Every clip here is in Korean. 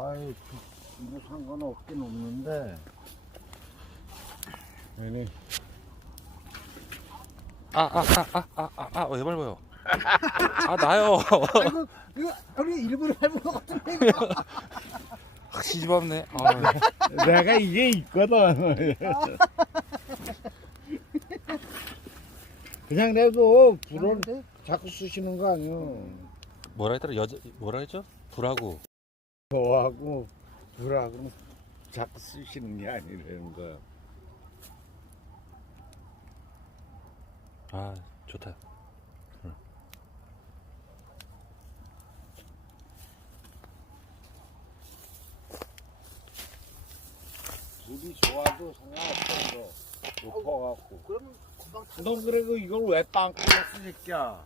아이, 이거 상관없긴 없는데. 얘네. 왜 밟아요? 나요. 아이고, 이거 형님 일부러 밟은 것 같은데. 이거. 시집왔네. 내가 이게 있거든. 그냥 내도 불을 자꾸 쑤시는 거 아니요. 뭐라 했더라? 뭐라 했죠? 불하고. 저하고 불하고 자꾸 쑤시는 게 아니라는 거야. 좋다. 불이 좋아도 상관없어. 높아갖고. 그러면 금방 타. 넌 그래도 이걸 왜 빵꾸 넣었어, 새끼야?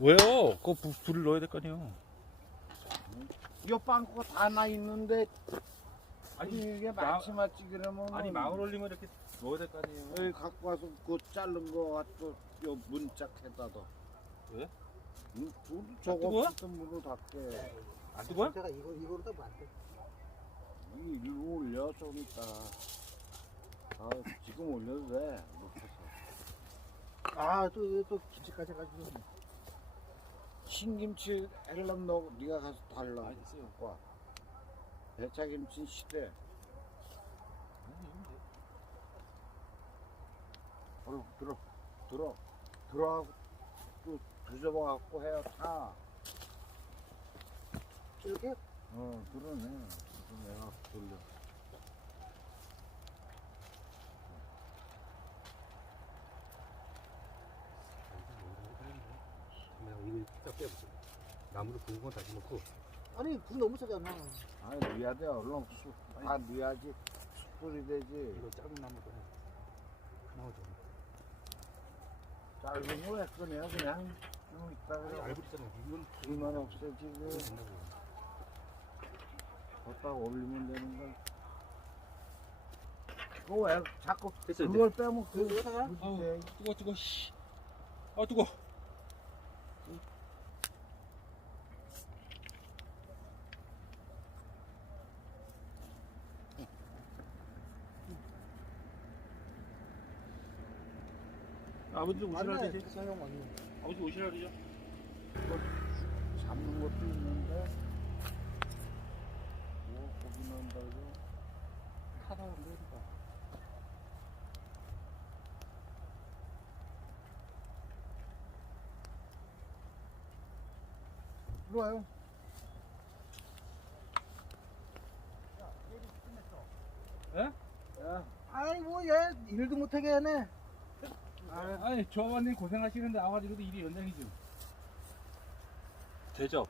왜요? 그거 불을 넣어야 될 거 아니에요. 이 빵꾸가 다 나 있는데. 아니, 이게 맞지 그러면. 아니 망을 올리면 이렇게 넣어야 될 거 아니에요. 여기 갖고 와서 그 자른 거 갖고 요 문짝에다 둬. 왜? 불 뜨거워? 저거 붙은 물로 닦게. 안 뜨거워? 제가 이거로 다 만들. 이리로 올려 좀 이따. 지금 올려도 돼. 높여서. 또 김치까지 해가지고. 신김치 해려면 너 네가 가서 달라. 있어요. 와. 배차김치 시대. 들어가고 또 뒤집어갖고 해야 타. 이렇게? 그러네. 내가 돌려. 이거 딱 빼보자. 나무를 굵은 건 다시 넣고. 아니 불 너무 세잖아. 아니 넣어야 돼. 얼른 다 넣어야지 숯불이 되지. 이거 작은 나무도 하나 더. 짧은 거왜 꺼내요? 그냥 좀 이따 아니 그래. 알부리잖아. 이건 불만 없애지고 걷다가 올리면 되는 걸. 그거 왜 자꾸 됐어, 그걸 빼면 이거 그 사야? 뜨거. 뜨거. 아버지 오시라 맞네. 되지? 사용 맞네. 아버지 오시라 되죠? 잡는 것도 있는데 뭐 고기 넣는다고 타다 내리가. 이리 와요. 아니 뭐 얘 일도 못하게 하네. 아니 저 아버님 고생하시는데 아가지고도 일이 연장이죠. 대접.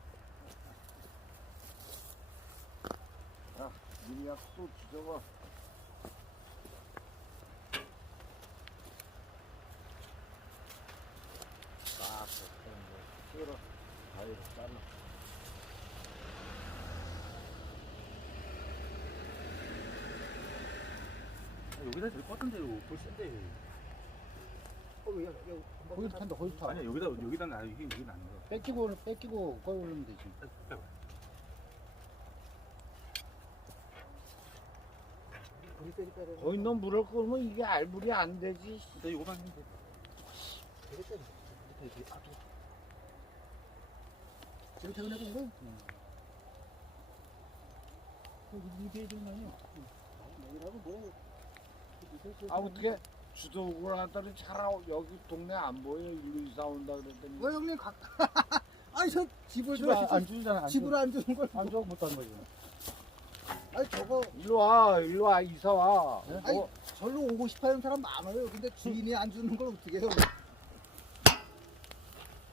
미리 약속 뒤져봐. 딱 쓸어 가위로 잘라. 여기다 될 것 같은데요. 벌써인데. 왜 거기서 탄다, 거기서 타. 아니야 여기다 놔. 여기 놔는 거. 뺏기고 거기 올리면 되지. 불이 세니까 그래. 거기 너 물을 끄면 이게 알불이 안 되지. 나 이거만 하면 돼. 되게 세네. 지금 퇴근해도 그래? 이게 좀 나요. 여기라고 뭐? 어떻게 주도국을 하더니 차라 여기 동네 안 보여. 일로 이사 온다 그랬더니. 왜 형님 아니 저 집을 집에 안 주잖아. 집을 안 주는 걸. 안 주고 못하는 거지. 아니 저거 일로 와, 이사 와. 아니 절로 오고 싶어하는 사람 많아요. 근데 주인이 안 주는 걸 어떻게 해요?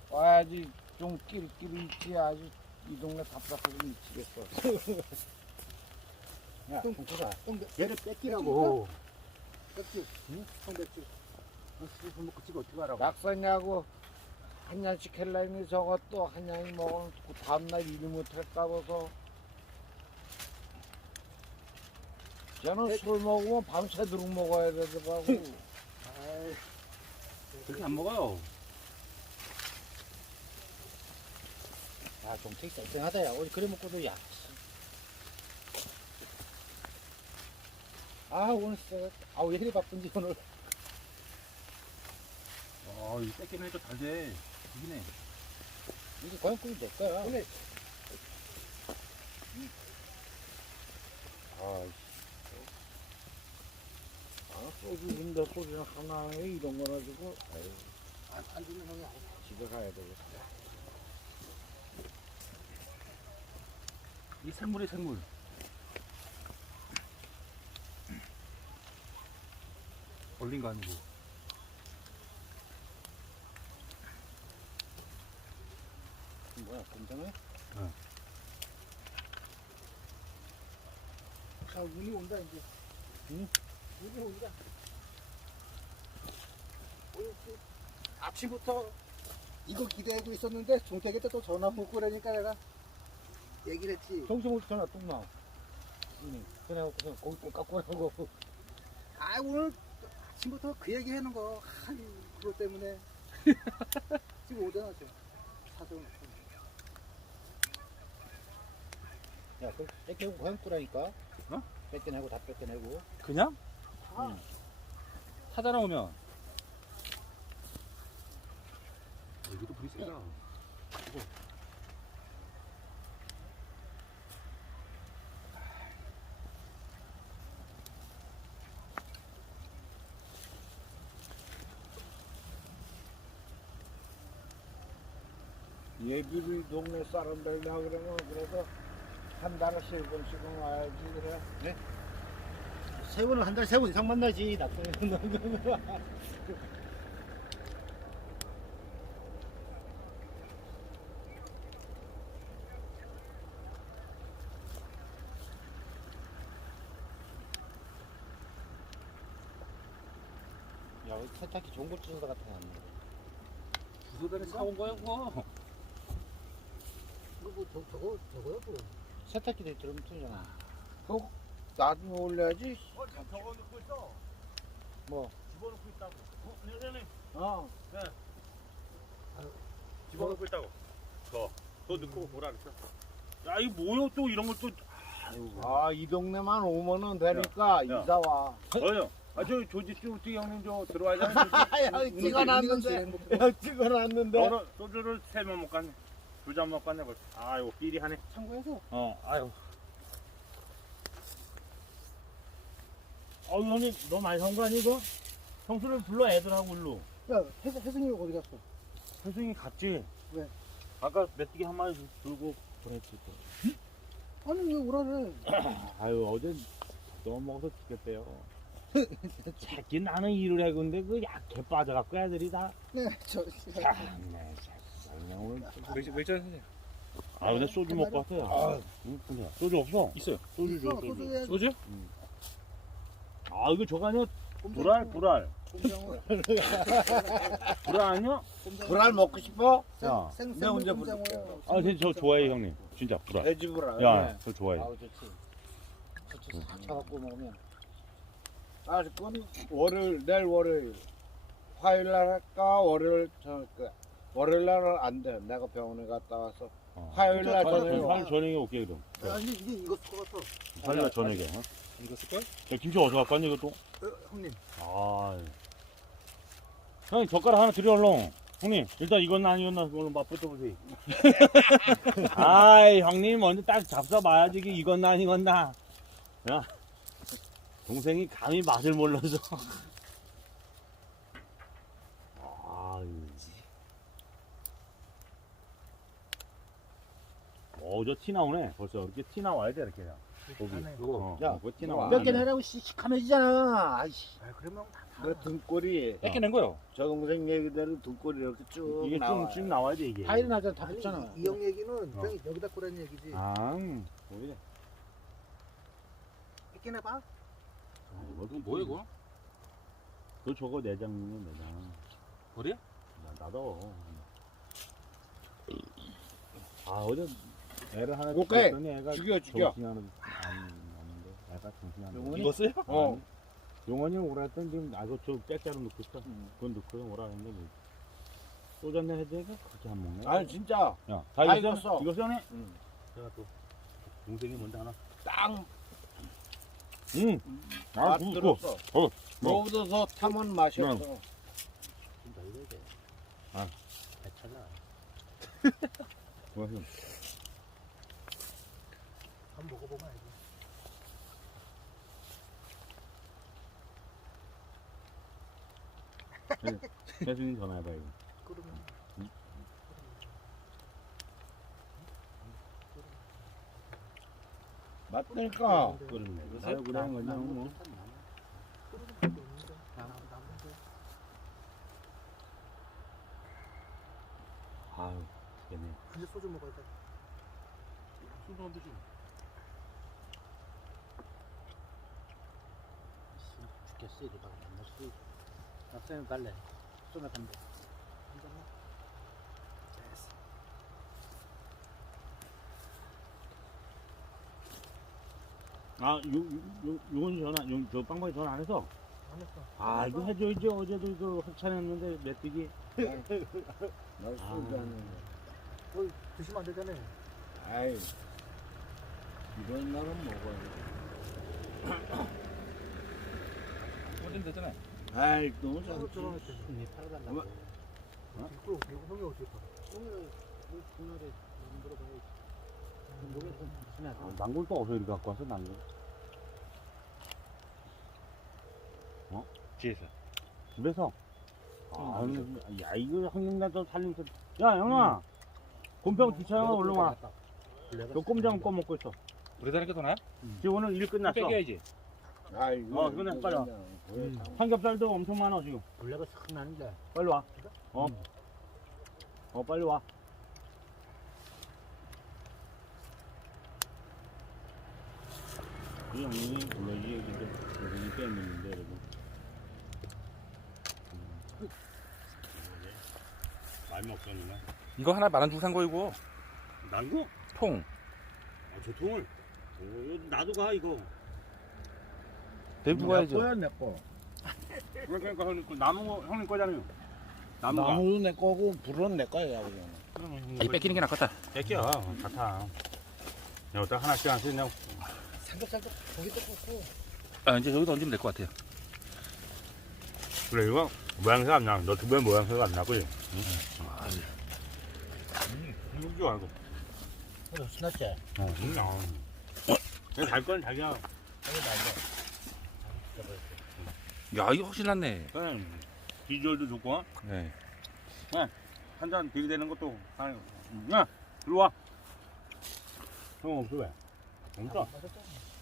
와야지 좀 끼리끼리 있지. 아주 이 동네 답답해서 미치겠어. 야, 좀 동서가 얘를 뺏기라고. 뺏기. 응? 형 뺏기. 술 먹고 지금 어떻게 하라고? 낙서냐고 한 잔씩 헬라니 저거 또 한 잔이 먹어놓고 다음날 일 못할까 봐서. 쟤는 술 먹으면 밤새도록 먹어야 되더라고. 그렇게 안 먹어요. 좀 되게 쌩쌩하다 야. 어디 그래 먹고도 야. 오늘 진짜 왜 이리 바쁜지 오늘. 이 뺏기는 애도 잘 돼. 이기네. 이게 고향꾼이 내 거야. 그래. 소주 근데 소주는 하나에 이런 거 가지고 안 주면 형이 집에 가야 되겠다. 이 생물이 생물. 얼린 거 아니고. 뭐야, 괜찮아? 응. 자, 운이 온다, 이제. 응? 운이 온다. 오늘 아침부터 이거 기대하고 있었는데, 종택이 또 전화 못 그러니까 내가 얘기를 했지. 정성을 전화 뚝 나. 그래갖고서 고기 꼭 갖고 오라고. 오늘 아침부터 그 얘기 하는 거. 그것 때문에. 지금 오잖아, 지금. 사돈. 야, 그 뺏겨고 고향꾸라니까. 어? 뺏겨내고 다 뺏겨내고. 그냥? 응. 타다 나오면. 여기도 불이 세다. 예비비 동네 사람들이라 그러면 그래도 한 달에 3번씩은 와야지 그래. 네? 세번은 한 달에 3번 이상 만나지, 나쁜 야, 여기 세탁기 좋은 거 주소다 같은 거 아니야? 주소단에 사온 거야, 그거. 저거야, 그거. 세탁기도 들으면 틀잖아. 그거 나중에 올려야지. 적어놓고 있어. 뭐? 집어넣고 있다고. 네네네. 어. 집어넣고 있다고. 더 넣고 뭐라 그랬어? 야, 이거 뭐야 또 이런 걸 또. 아, 이 동네만 오면은 되니까 야. 이사 와. 어여. 저 조지쭈 형님 저 들어와야 야, 찍어놨는데. 야, 찍어놨는데. 너는 소주를 3번 못 갔네. 2잔 못 갔네 벌써. 아이고 삐리하네. 참고해서. 아유. 형님 너 많이 산 거 아니 이거? 형수를 불러 애들하고 일로. 야, 혜승이 어디 갔어? 형수이 갔지. 왜? 아까 메뚜기 한 마리 들고 보냈지 또. 아니, 왜 오라래? 아유 어제 너무 먹어서 죽겠대요. 자기 나는 일을 해 근데 그 약해 빠져갖고 애들이 다. 네, 참네 참. 오늘 맥주 선생님. 아 근데 소주 먹고 왔어요. 그냥 소주 없어? 있어요. 소주 줘 소주. 소주에 소주? 아 이거 저거 아니야? 불알. 불알 아니야? 불알 먹고 싶어? 야. 내가 혼자 부를게. 아 진짜 저 좋아해 형님. 진짜 불알. 돼지 불알. 야, 저 좋아해. 아우 좋지. 그치, 싹 쳐갖고 먹으면. 아, 그건 월요일, 내일 월요일. 화요일 날 할까? 월요일 월요일 날은 안 돼. 내가 병원에 갔다 와서. 화요일 날 저녁에 와. 화요일 저녁에 올게 그럼. 아니, 이게 이거 쓸것 같아. 화요일 날 저녁에. 어? 이거 쓸걸? 야, 김치 어디서 갖고 왔니 이것도? 형님. 아. 형님 젓가락 하나 드려 얼렁. 형님 일단 이건 아니었나 그걸로 맛부터 보세요. 아이 형님 먼저 딱 잡숴봐야지 이건 아니건나. 야 동생이 감히 맛을 몰라서. 아유. 저 티 나오네. 벌써 이렇게 티 나와야 돼 이렇게. 고기. 야, 티 나와. 몇 개 내라고 시커매지잖아. 아이씨. 그러면 그 등골이 뺏겨낸 거요. 저 동생 얘기대로 등골이 이렇게 쭉 이게 나와. 좀 나와야 돼 이게. 파일은 하자 다 붙잖아. 이형 얘기는 형이 여기다 꼬라는 얘기지. 아, 뭐야? 뺏겨내봐. 이거 뭐야 이거? 너 저거 내장이네 내장. 머리야? 나도. 아 어제 애를 하나 오케이. 죽였더니 애가 죽여. 정신이 없는데 애가 정신이 안 나. 이거 써요? 어. 용원이 오라 했더니 지금 아 이거 저 뺏자로 넣고 있어. 그건 넣고 오라 했는데 뭐. 소잔내 해대가 그렇게 안 먹네. 아니 진짜 야, 다 다 익었어. 이거 써네. 응. 제가 또 동생이 먼저 하나. 땅 아, 맛 굵고. 들었어. 뭐. 먹어서 타면 맛이 없어. 좀 넓어야 돼. 아. 배찰나. 맛있어. 한번 먹어보면 알지. 혜순이 전화해봐, 이거. 끓으면. 맛들까? 끓으면 이거 사요 그냥 그냥 뭐. 아유, 되네. 근데 소주 먹어야 돼. 술도 안 드시고. 죽겠어 이러다가 안 먹지. 낙서는 갈래. 소나 간대. 됐어. 아, 요건 전화, 저 빵빵이 전화 안 해서. 안 했어. 아, 이거 해줘야지. 어제도 이거 합찬했는데, 메뚜기. 날 소주 안 뭐 드시면 안 되잖아요. 아이, 이런 날은 먹어야 어딘 되잖아. 아이, 너무 저거 좋지. 저거 이 팔아달라고. 이거 형이 어떻게 팔아? 형이 뭐 그날에 물어봐야지. 목에 좀 지나. 난골 또 어서 이렇게 갖고 왔어, 난골. 뒤에서. 집에서. 아, 야, 이거 형님나도 살림서. 야, 형아. 곰평 주차장으로 얼른 와. 저 꼼장 꺼먹고 있어. 우리 다니까 더 나아? 지금 오늘 일 끝났어. 빼겨야지. 아이, 그래, 빨리 와. 삼겹살도 엄청 많아, 지금. 블랙은 싹 나는데. 빨리 와. 빨리 와. 이 형님이 블러지 얘기인데, 여기 빼먹는데, 여러분. 많이 먹겠네. 이거 하나 10,000원 주고 산 거 이거. 난거? 통. 저 통을. 나도 가, 이거. 내고 가야죠. 거야, 내 거. 그러니까 형님, 그 나무, 형님 거잖아요. 나무가. 나무도 내 거고, 불은 내 거야, 그냥. 이 뺏기는 게 낫겠다. 뺏겨. 같아. 여기다 하나씩 그냥. 삼겹살도 고기도 굽고. 아, 이제 여기다 얹으면 될 것 같아요. 그래, 이거 모양새가 안 나. 너 두 배 모양새가 안 나고요. 이거 좋아, 이거. 신났지? 그냥 달 건 자기야. 야, 이거 훨씬 낫네. 그냥 비주얼도 좋고, 네. 한 잔 들이대는 것도. 야, 일로 와. 형 없어, 왜? 없어.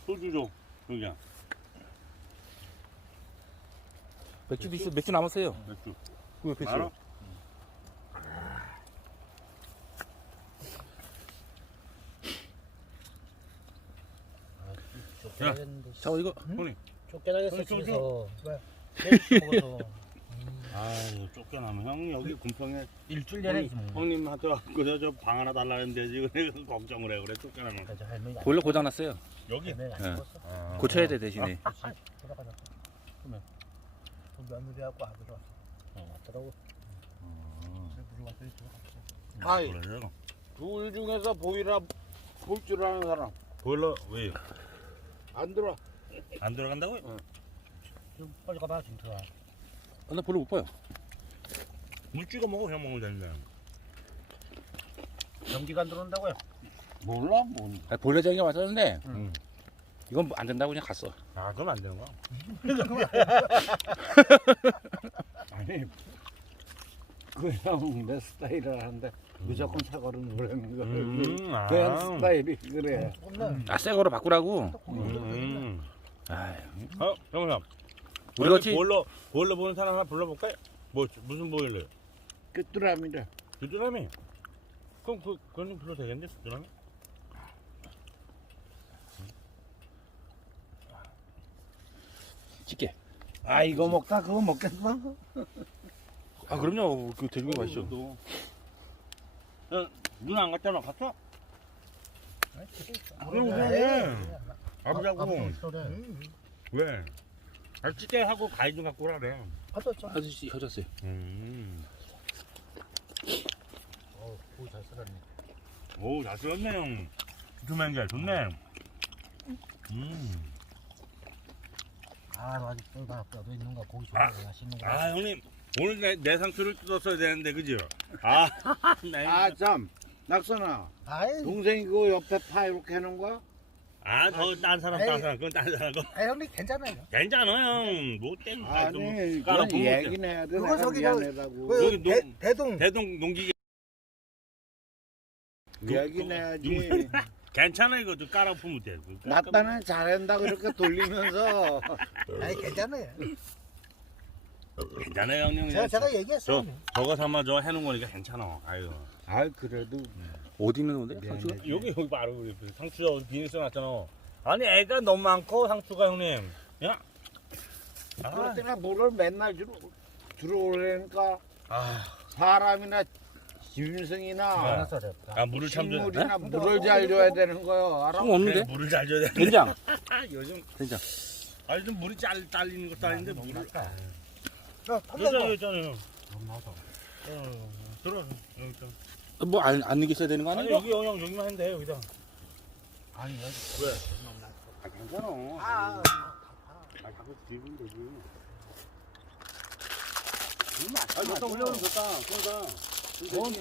소주 줘, 여기야. 맥주도 있어. 맥주 남았어요. 맥주. 그 옆에 알아? 있어요. 야. 자, 이거. 형님. 쫓겨나겠어, 소주. 집에서. 왜? 제일 먹어서. 아유, 쫓겨나면 형 여기 군평에 일주일 전에 이지 뭐. 형님한테 저 방 하나 달라는데 지금 내가 걱정을 해. 그래, 쫓겨나면. 그래서 할머니 보일러 고장났어요. 여기? 안 네. 죽었어. 고쳐야 돼, 대신에. 돌아가자. 그러면 며느리하고 아들 왔어. 왔더라고. 우리 왔더니 들어갔어. 아이, 그래요? 둘 중에서 보이라, 볼 줄 아는 사람. 보일러 왜? 안 들어. 안 들어간다고요? 좀 빨리 가봐, 지금 들어와. 나 별로 못 봐요. 물 찍어 먹어, 형 먹으면 되는데. 전기가 안 들어온다고요? 몰라, 뭐. 아, 보일러장에 왔었는데, 응. 이건 안 된다고 그냥 갔어. 아, 그럼 안 되는 거야? 아니, 그냥 내 스타일을 하는데 무조건 사과를 누르는 거야. 그냥 스타일이 그래. 아, 새 거로 바꾸라고? 아유, 형님. 우리 같이 보일러 보는 사람 하나 불러볼까요? 무슨 보일러요? 끄뚜라미래. 귀뚜라미? 그럼 그건 좀 불러도 되겠는데, 귀뚜라미? 찌개. 아, 이거 먹다 그거 먹겠어? 아, 그럼요. 그 대중이 맛있죠. 누나 안 갔잖아. 갔어? 그럼 그래. 그래. 아버지하고. 그래. 왜? 아, 찌개 하고 가위 좀 갖고 오라 그래. 아저씨 해줬어요. 고기 잘 썰었네. 오, 잘 쓸었네, 형. 두툼한 게 좋네. 아 아직 뼈가 뼈도 있는 거 고기 좋은 거 맛있는 거. 아 형님 오늘 내 상추를 뜯었어야 되는데 그죠? 아, 아, 참. 낙선아, 아이 동생이 그 옆에 파 이렇게 해놓은 거야? 딴 사람 그건 딴 사람 거. 아 형님 괜찮아요. 괜찮아 형. 뭐 때문에 아니, 깔아 그건 부으면 얘기는 해야 돼. 그거 내가 저기 저- 미안해라고. 그 여기 대동 대동 농기계 얘기는 해야지. 괜찮아 이거 좀 깔아 부으면 돼. 나 딴에 잘한다 그렇게 돌리면서. 아니 괜찮아요. 괜찮아요 형님. 제가 얘기했어요. 저거 삼아 저 해놓은 거니까 괜찮아. 아유. 아, 그래도. 어디 있는 건데? 미안해. 상추가? 여기 바로 우리 상추가 우리 비닐 써놨잖아. 아니 애가 너무 많고 상추가 형님. 야. 그럴 때나 물을 맨날 들어오려니까 사람이나 짐승이나 알아서 됐다. 아 물을 참 줘. 식물이나 물을 잘 줘야 되는 거요. 알아? 그래, 물을 잘 줘야 돼. 된장. 요즘 된장. 아 요즘 물이 잘 딸리는 것도 아닌데 물을. 자, 여자 탐내고. 있잖아요. 엄마서. 들어. 여기 있잖아. 뭐안 넣게 써야 되는 거 아니 아니야? 여기 영양 여기만 하면 돼 여기다. 아니 여기 왜? 아 괜찮아. 아, 자꾸 뒤면 되지. 아 좋다 올려면 좋다. 좋다.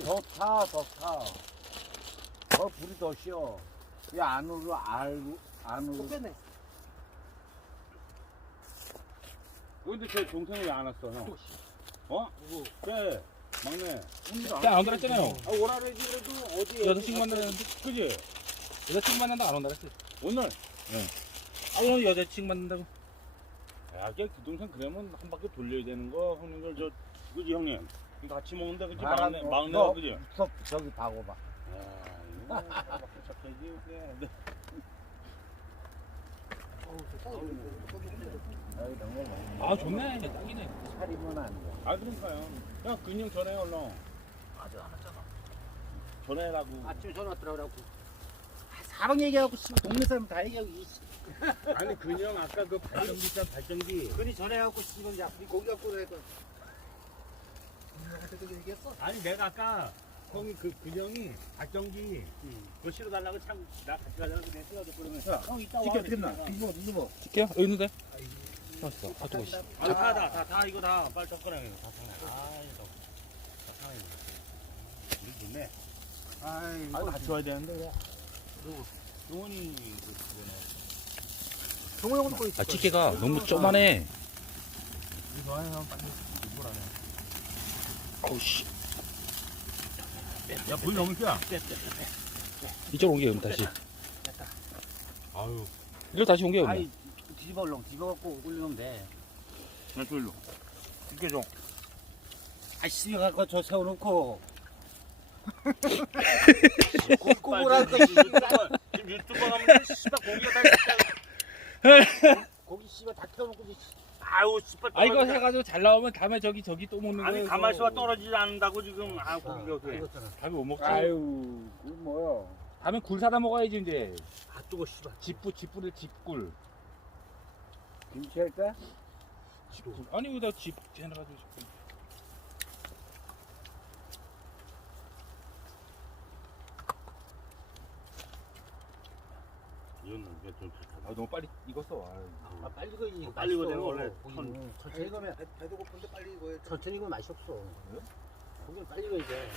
더 타, 더 타. 더 불이 더 쉬어. 이 안으로 안으로. 빼네. 근데 저 동생이 왜 안 왔어 형? 어? 누구? 그래 막내. 안 들었잖아요. 아, 오라래지 그래도 어디 여자친구 만나는데 그지? 여자친구 만난다 안 온다 그랬어. 오늘. 아 오늘 여자친구 만난다고. 야, 걔 그 동생 그러면 한 바퀴 돌려야 되는 거 형님들 저 그지 형님? 이거 같이 먹는데 그지 막내가 그지? 저기 봐봐. 야, 이거 한 바퀴 착해지 그래. 아 좋네. 딱이네. 살이면 안 돼. 아 그러니까요. 야 근형 전해 얼른. 아직 안 왔잖아. 전해라고. 아침에 전화 왔더라고. 사방 얘기하고 씨, 동네 사람 다 얘기하고 아니 근형 아까 그 발전기 있잖아 발전기. 그니 전화해갖고 씨발 야 우리 고기 갖고 오라니까. 내가 그때 얘기했어? 아니 내가 아까 형이 그 근형이 발전기 그거 실어달라고 참 나 같이 가자고 그냥 실어줘 그러면 형 이따 와. 이게 어떻게 나? 이거 찍게요. 여기 있는데. 왔어. 아 뜨거. 다 이거 다 빨리 접근해 다 타네. 아이고 다 타네. 우리 좋네. 아이, 아 같이 와야 되는데 왜? 용원이 그거네. 정호 형도 거기 있을 아 거야. 찌개가 너무 쪼만해. 이거 형 빨리 뭐라네. 어우 씨. 야불 너무 껴. 이쪽으로 옮겨 다시. 아유. 이리로 다시 옮겨. 그러면. 아이 뒤집어 올려 뒤집어갖고 올리면 돼. 나 졸로. 이렇게 좀. 아씨 갖고 저 세워놓고 꿀꿀할 거 지금 유튜브 하면 씨발 고기가 다 고기 씨발 다 태워놓고 아유 씨발. 아 이거 해가지고 잘 나오면 다음에 저기 또 먹는 거예요. 아니 가만 있어봐 떨어지지 않는다고 지금 아 고기가 어떻게? 다음에 못 먹지. 아유, 그 뭐야? 다음에 굴 사다 먹어야지 이제. 아 뜨거 씨발. 집불을 집굴. 김치 할 때? 집굴. 아니 여기다 집 해놔가지고 집굴. 이거는 이게 좀 아 너무 빨리 익었어. 아 빨리 익어야지. 빨리 익어야 원래 고기는 천천히 익으면 배도 고픈데 빨리 익어야 천천히 익으면 맛이 없어. 고기는 빨리 익어야 돼.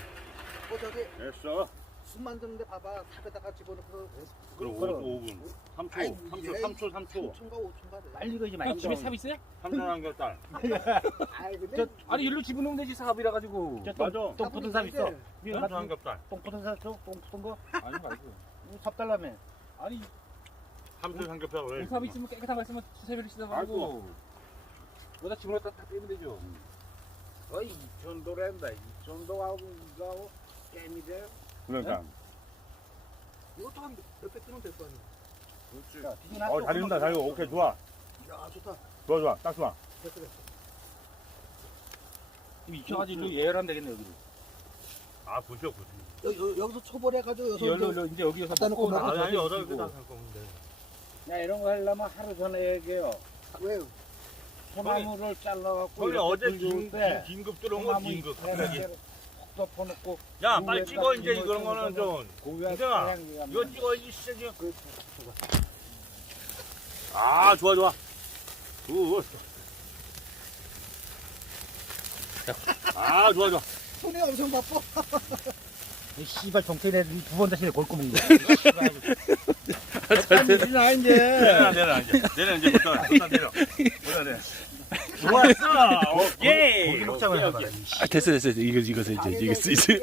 저기 됐어. 술 만드는데 봐봐 탑에다가 집어넣고 그럼 그럼. 5분. 3초. 아이, 3초. 3초. 3초인가 5초인가 빨리 익어야지 형 집에 삽 있어요? 3초 한결달. 아이 근데 아니 일로 집어넣으면 되지 삽이라 가지고. 맞아. 똥 푸든 삽 있어. 3초 한결달. 똥 푸든 삽 있어? 똥 푸든 거? 아니 말고. 삽 달라며. 아니 3초 한결달 왜? 삽 있으면 깨끗한 거 있으면 수세미를 씻어가지고. 여기다 집어넣었다 다 빼면 되죠. 거의 2천도란다. 2천도하고 이거하고 게임이 돼. 그러니까. 이것도 한 몇백 킬로 될거 아니야. 그렇지. 잘 익는다. 잘 익어. 오케이 좋아. 야 좋다. 좋아. 딱 좋아. 됐어 됐어. 익혀가지고 예열하면 되겠네 여기를. 아 부셔. 여기서 초벌해가지고 여기서 열로 이제 여기서 갖다 놓고 먹고 나가. 아니 여덟 개다 살 건데. 야, 이런 거 하려면 하루 전에 얘기해요. 왜요? 소나무를 잘라갖고. 거기 이렇게 어제 불 줄 때 긴급 들어온 거 소나무 긴급. 이렇게 콕 덮어놓고. 야 빨리 위에다 찍어 이제 이거 이런 거는 좀. 고기가 이정아, 향기가 이거 나네. 찍어야지 진짜 지금. 아 좋아. 굿. 아, 좋아, 좋아. 손이 엄청 바빠. 이 씨발 정태네 두번 다시 골고 먹는 거야. 나 이제. 내려, 이제 부터 내려. 좋았어. 오케이. 고기 먹자고 해봐. 아 됐어 이거 이거 쓰이지.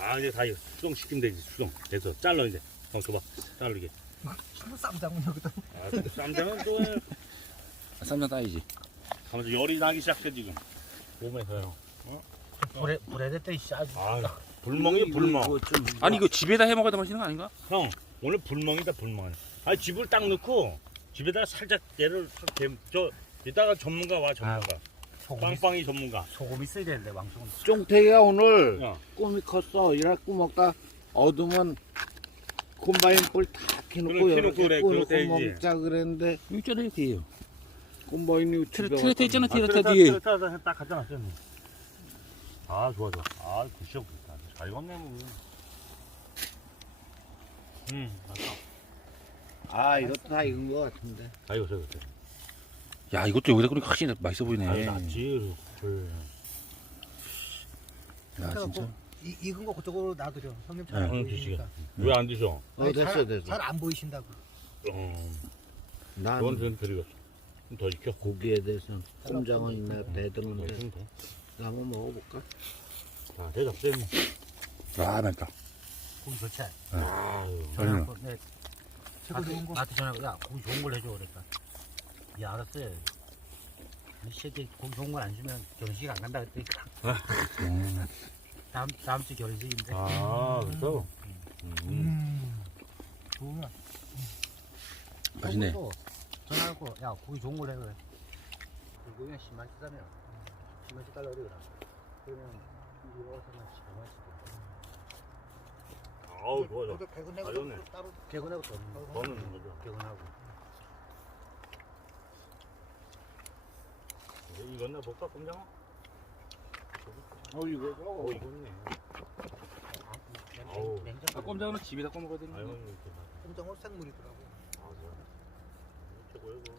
아, 이제 다 이거 수동 시키면 되지, 수동. 됐어. 잘라, 이제. 줘봐. 자르게. 신부 쌈장은 여기다. 아, 쌈장은 또, 쌈장 따이지. 하면서 열이 나기 시작해, 지금. 몸에서요. 불에 됐더니 씨. 아, 불멍이 불멍. 아니 이거 집에다 해 먹어야 더 맛있는 거 아닌가? 형, 오늘 불멍이다, 불멍. 아니, 집을 딱 넣고, 집에다가 살짝 얘를, 이따가 전문가 와, 전문가. 빵빵이 전문가. 소금 있어야 되는데 왕소금. 쫑태기가 오늘 야. 꿈이 컸어. 이래갖고 먹다 어두면 콤바인 뿔다 켜놓고 그래, 이렇게 그래, 꽂고 그렇게 먹자 그랬는데 여기 있잖아요 뒤에요. 콤바인이 집에 트레트 있잖아 트레타 뒤에. 딱 갖다 놨어. 아, 좋아. 아, 굿이야, 잘 익었네, 뭐. 맞다. 아 이것도 다 익은 것 같은데. 다 익었어, 그때. 야 이것도 여기다 끓이니까 확실히 맛있어 보이네. 아, 낫지, 그래. 야 진짜. 익은 거 그쪽으로 놔두려. 형님 네. 잘안 형님 보이시니까. 왜 안 드셔? 됐어. 잘안 보이신다고. 난 그건 드리겠어. 좀 더 익혀. 고기에 대해서는 꼼장은 있나 되드는데 좀 더. 한번 먹어볼까? 자, 대답 쌤. 아 맵다. 고기 좋지. 아유. 저는 네. 최고 좋은 거. 나한테 전화 야 고기 좋은 걸 해줘 그러니까. 야 알았어요. 이 새끼 고기 좋은 걸 안 주면 결혼식 안 간다 그랬더니까. 다음 주 결혼식인데. 아, 그래서? 좋으면. 맛있네. 전화하고 야 고기 좋은 걸 해 그래. 고기는 10만 쓰자며. 10만씩 달라 그래. 그러면 이거 어서는 10만 씩. 아우, 좋아. 저도 개근내고 좋네. 따로. 개근하고 돈. 더 넣는 거죠. 개근하고. 이건 나 볼까, 꼼장아? 이거 익었네. 아우. 아 꼼장은 집에다 꺼 먹어야 되는 아유, 거. 이렇게 맛. 꼼장어 생물이더라고. 아, 좋아. 최고야, 이거.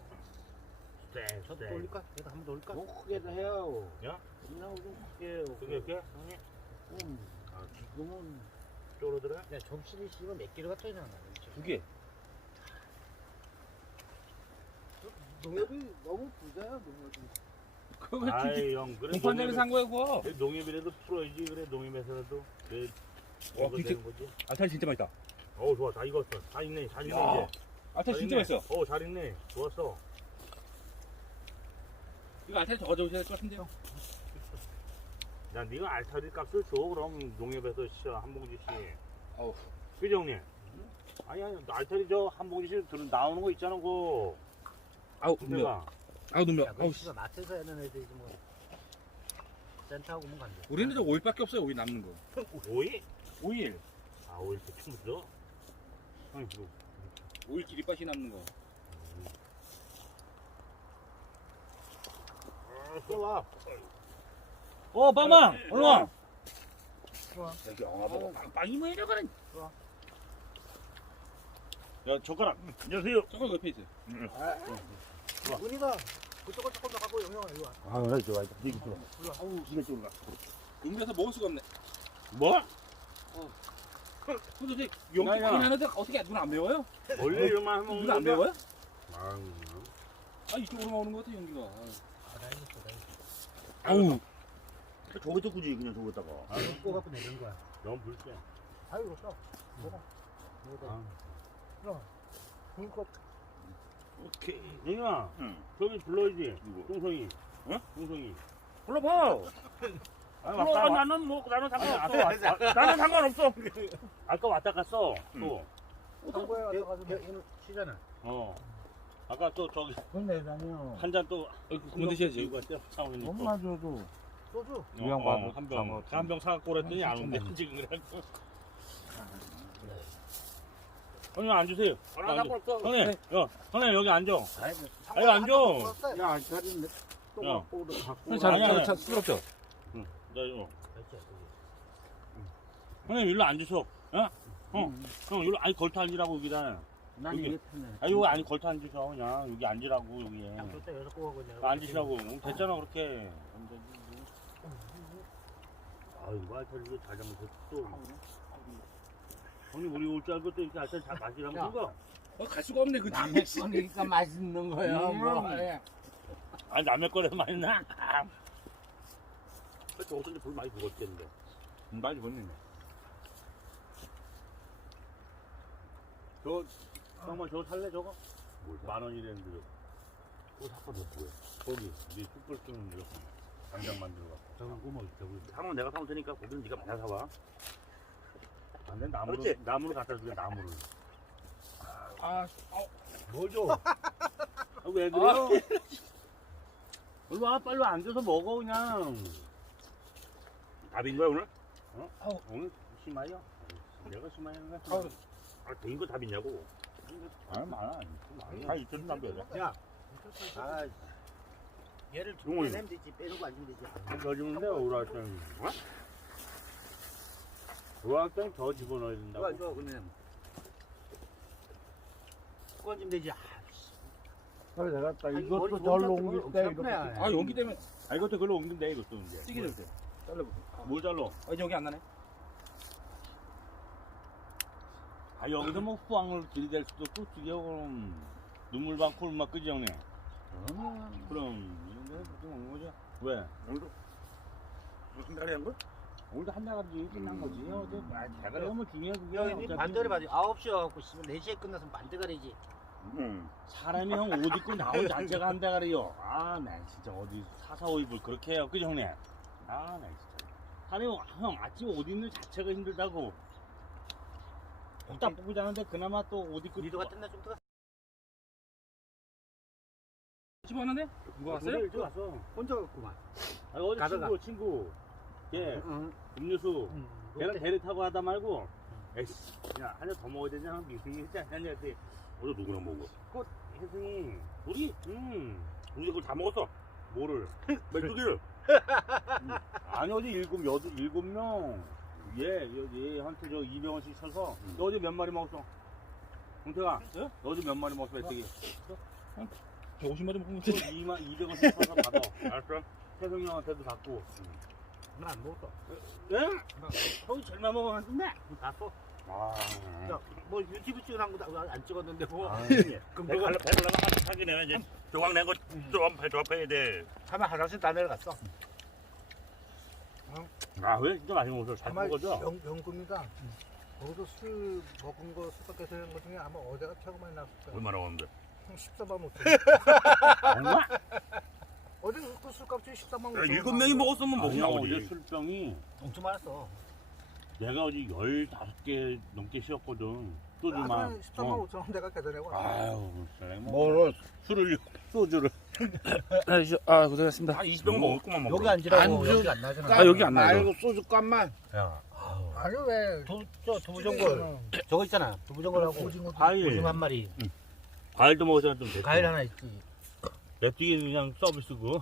저도 네. 올릴까? 내가 한번 더 올릴까? 좀 크게도 해요. 야? 그냥 좀 크게 해요. 그게 이렇게? 형님? 아 지금은 쪼르더라? 야 접시를 씹으면 몇 개를 갖다 놔. 두 개. 농협이 너무 부자야 농협이. 그거 아이, 형, 그래. 공판장에 산 거야 그거. 그래, 농협이라도 풀어야지, 그래. 농협에서라도. 그래. 와, 이거 진짜- 되는 거지. 알타리 진짜 맛있다. 어우, 좋아. 다 익었어. 다 익네. 잘 익네, 야. 이제. 알타리 진짜 맛있어. 잘 익네. 좋았어. 이거 알타리 더 가져오셔야 될 것 같은데요. 야, 네가 알타리 값을 줘. 그럼 농협에서 한 봉지씩. 어우. 그죠, 형님? 아니, 알타리 한 봉지씩 나오는 거 있잖아, 그거. 아우 눈매. 내가. 아우 눈매. 야, 아우. 그 씨가 마트에서 하는 애들이 뭐 센터하고 오면 간대. 우리는 저 오일밖에 없어요. 오일 남는 거. 오이? 오일. 아, 오이 대충 묻어? 아니, 그거. 오일 기립밭이 남는 거. 와. 빵빵 얼른 와. 좋아. 여기 영화 보고 빵빵이 뭐 이래 그래. 야, 젓가락. 안녕하세요. 저거 옆에 있어요. 은희가 그쪽을 조금 더 갖고 영영아 이리 와. 아 그래 좋아. 이거 좋아. 이리 와. 아우 이게 좋은가. 음료에서 먹을 수가 없네. 뭐? 근데 용기 야, 야. 많이 하는데 어떻게 눈 안 매워요? 원래 이런만 하면 눈 안 매워요? 아유. 아 이쪽으로 나오는 것 같아 연기가. 나 이거 나 아우. 저기다 굳이 그냥 저기다가. 이거 꼬갖고 내는 거야. 너무 불세. 아유 이거 써. 아. 그러니까 오케이. 영아, 응. 저기 불러야지. 누구? 똥성이. 어? 똥성이. 불러봐. 아니, 불러. 나는 상관없어. 나는 상관없어. 아까 왔다 갔어. 또. 정보에 와서 가서 쉬잖아. 아까 또 저기 근데 다녀. 한 잔 또. 그만 드셔야지. 이거 차원이 엄마 줘도. 소주. 한병 사갖고 그랬더니 안 온대. 지금 그래. 형님 앉으세요. 형님, 형님 여기 앉아. 아니 앉아. 야 알타리 또 야. 갖고 갖고. 아니야. 자 쓰럽죠. 나 이거. 형님 일로 앉으셔. 어? 형 일로 아니 걸터 앉으라고 여기다. 난 여기. 이게 편해. 아 이거 아니 걸터 앉으셔 그냥 여기 앉으라고 여기에. 양쪽 다 여섯 꼬고 내가. 앉으시라고 됐잖아 그렇게. 아유 말털이도 잘 잡으셔 또. 형님 우리 올 줄 알고 또 이렇게 알짜 잘 마시라고 야. 쓴 거. 갈 수가 없네 그지. 남의 거니까 맛있는 거야. 뭐. 아니 남의 거래 많이 나. 저 어쩐지 불 많이 부었겠는데. 많이 부었네. 저 정말 저거 살래 저거? 10,000원이랬는데 저거 샀거든 뭐야? 거기 네 숯불 끄는 거 당장 만들어갖고. 저건 구멍 저기. 사면 내가 사면 되니까 고기는 네가 많이 사와. 안돼 나무를 그렇지? 나무를 갖다 주게 나무를. 뭘 줘? 왜 그래요? 일로 와 빨리 앉아서 먹어 그냥. 답인 거야 오늘? 어? 오늘 심하여? 내가 심하여인가? 개인 거 답이냐고? 아 많아. 다 있던 답이야. 야. 아, 얘를 용어이. 빼내면 되지. 빼놓고 앉으면 되지. 더 집는데 오락장. 어? 오락장 더 집어넣어야 된다고. 좋아 좋아 그러면. 꽂으면 되지. 아, 그래 내가 딱 아니, 이것도 머리 절로 몸 옮길 잡고 때 그래. 이렇게 아 연기 때문에 아 이것도 그걸로 옮기면 돼 이것도 이제. 찌개질 때. 잘라볼게. 뭘 잘라? 이제 여기 안 나네. 아 여기서 뭐 후황을 들이댈 수도 없고 지겨움 눈물 받고 막 끄지 형님. 그럼 이런데 보통 먹는 거죠. 왜? 오늘도 무슨 달이 한 거? 오늘도 한 달까지 끝난 거지. 어제 대가리 하면 중요해 그게. 어차피. 반대로 봐지. 9시에 와갖고 4시에 끝나서 반대가리지. 사람이 형 옷 입고 나올 자체가 한 대가리요. 아, 나 진짜 어디 사사 오입을 그렇게 해요. 그죠, 형님? 아, 나 진짜. 사람이 형 아침 옷 입는 자체가 힘들다고. 딱 뽑지 않은데 그나마 또 옷 입고. 니도 같은 날좀 들어. 집 왔는데? 누가 왔어요? 일찍 왔어. 혼자 갔구만. 아, 어제 가다가. 친구. 걔, 응. 음료수. 걔는 롯데. 배를 타고 하다 말고. 에이씨, 야, 한 잔 더 먹어야 되냐? 미팅이 했지 않냐? 했더니 어제 누구랑 먹어? 꽃, 혜승이. 우리? 우리 그걸 다 먹었어. 뭐를? 맥주기를. 아니, 어제 7명. 얘한테 저 200원씩 쳐서. 너 어제 몇 마리 먹었어? 홍태가. 예? 너 어제 몇 마리 먹었어, 혜택이? 150마리 먹으면 그 되지. 200원씩 쳐서 받아. 알았어? 혜승이 형한테도 받고. 나안 먹었어. 예? 형이 제일 많이 먹었는데? 다 써. 아. 야, 뭐 유튜브 찍어놓은 거안 찍었는데 뭐. 그럼 배가 하긴 해. 이제 조각 낸 거 조합해야 돼. 하면 하나씩 다 내려갔어. 아, 왜 진짜 맛있는 것을 잘 정말 먹어줘? 영금이가 거기서 술 먹은 거 수박해서 이런 것 중에 아마 어제가 최고 많이 나왔을 거야. 얼마나 먹었는데? 형 14만 5천. 정말? 어제 그 술값이 14만 5천. 7명이 먹었으면 먹나 어제 술병이 엄청 많았어. 내가 어제 15개 넘게 씌웠거든. 소주만. 14만 5천 원 내가 계산해고. 아유, 뭐를 술을 소주를. 아 고생했습니다. 20병 먹었구만 먹어. 여기 앉으라고 안주 여기 안 나잖아. 아, 여기 안 나요. 말고 소주값만 아니 왜? 두부전골. 저거 있잖아. 두부전골하고 오징어. 과일. 오징어 한 마리. 과일도 먹었으면 좀 됐지. 과일 하나 있지. 냅두기 그냥 서비스고.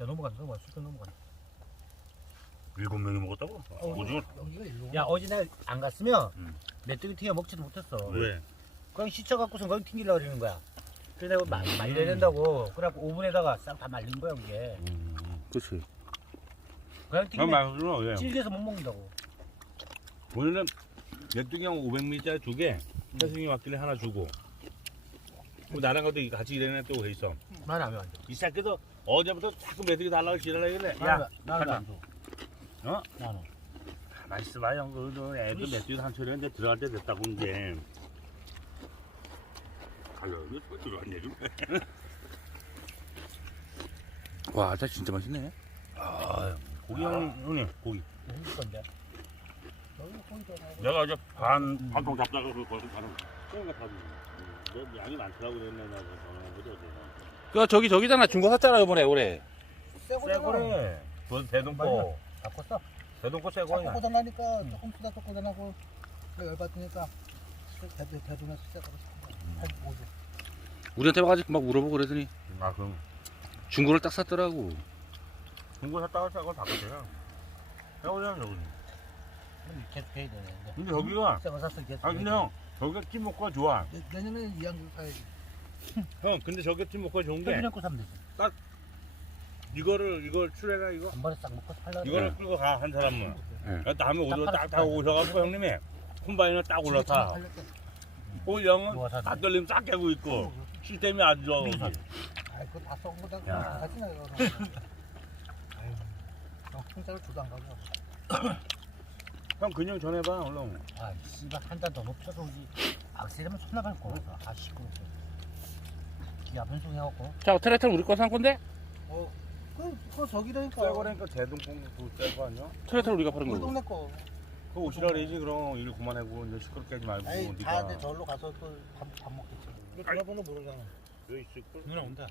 야 넘어간다. 술도 넘어간다. 7명이 먹었다고? 오징어. 여기가 일로. 야 어제 내가 안 갔으면 내 메뚜기 튀겨 먹지도 못했어. 왜? 그냥 시쳐갖고서 거기 튕기려고 그러는 거야. 그래서 내가 말려야 된다고. 그래갖고 오븐에다가 싹 다 말린 거야 그게. 그렇지. 그냥 형 튀기면 말로 왜? 질겨서 못 먹는다고. 오늘은 냅두기 형 500ml짜리 2개, 혜승이 왔길래 하나 주고. 그 나랑 가도 같이 일하는 애또 왜 있어? 나는 안 줘. 이 새끼도 어제부터 자꾸 메뚜기 달라고 지랄하길래. 야, 나는 안 줘. 어? 나는. 가만히 있어봐, 형. 그 애들 메뚜기 산소리가 이제 들어갈 때 됐다고, 이제. 가려, 이거 또 들어갔냐, 지금? 와, 짜 진짜 맛있네. 고기 형님, 고기. 무슨 건데? 여기 거기다 내가 어제 반통 잡다가 거기서 가는 그러니까 다 주고. 너 양이 많더라고 그랬네, 나 전화한 거지, 어제. 저기잖아. 중고 샀잖아 이번에 올해. 새거래. 그건 대동포. 바꿨어. 대동포 자꾸 새거야. 고장나니까 조금 쓰다 또 고장나고 열받으니까 대둔에서 새거로 한 5주. 우리한테 와가지고 막 물어보고 그러더니 아, 그럼. 중고를 딱 샀더라고. 중고 샀다가 새걸 바꿨어요. 새거잖아, 저거. 그럼 계속 해야 되네. 근데 저기가 새거 샀어 계속. 아 근데 형 저기가 찜먹고 좋아. 내년에 이양주 사야지. 형 근데 저기 찜먹고 좋은 게 해비랑 거 사면 되지. 이걸 출해가 이거 한 번에 싹 먹고 살라. 이거를 끌고 가 한 사람은. 네. 다음에 오늘 딱 딱 타고 오셔가지고 형님이 콤바인을 딱 올라타. 형은 다 떨리면 싹 깨고 있고 시스템이 아주 좋아. 거기. 아이 그거 다 썩은 거다. 야. 같이 나가. 아유, 형 통짜리 주도 안 가져. 형 근형 전해봐 얼른. 아 씨발 한 잔 더 높여서 오지. 악셀이면 손 나갈 거. 아 시끄럽어. 기아 변속 해갖고. 자, 트랙터는 우리 거 산 건데? 그거 저기라니까. 새 거라니까 대동공 그새거 아니야? 트랙터를 우리가 파는 우리 거고. 동네 거. 그거 오시라 그러지 그럼 일 그만하고 이제 시끄럽게 하지 말고 아이 네가. 다한테 저기로 가서 또 밥 먹겠지. 너 전화번호 모르잖아. 여기 있을걸? 누나 온다.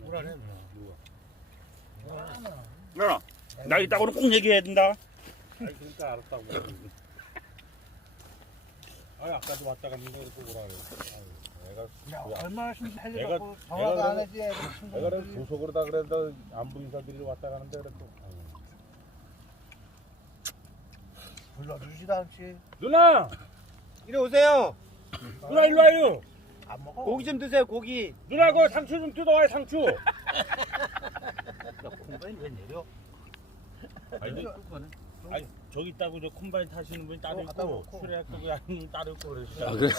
뭐라래? 누가? 야, 나 이따고는 꼭 얘기해야 된다. 아니 그러니까 알았다고. 아니 아까도 왔다 갔는데 이렇게 뭐라 그래. 야 내가 얼마나 심지 할 일 내가- 없고 전화도 안 내가 하지. 애들 내가 친구들이. 그래 고속으로 다 그래도 안부 인사드리러 왔다 가는데 그래 또. 불러주지도 않지. 누나! 이리 오세요. 누나 일로 와요. 안 먹어. 고기 좀 드세요. 고기. 누나 그 상추 좀 뜯어와요 상추. 콤바인 왜 내려? 아니, 그거는. 아니 저기 있다고 저 콤바인 타시는 분이 따로 갖다 있고 놓고. 술에 그 아니 따로 있고 그래서 아, 그래?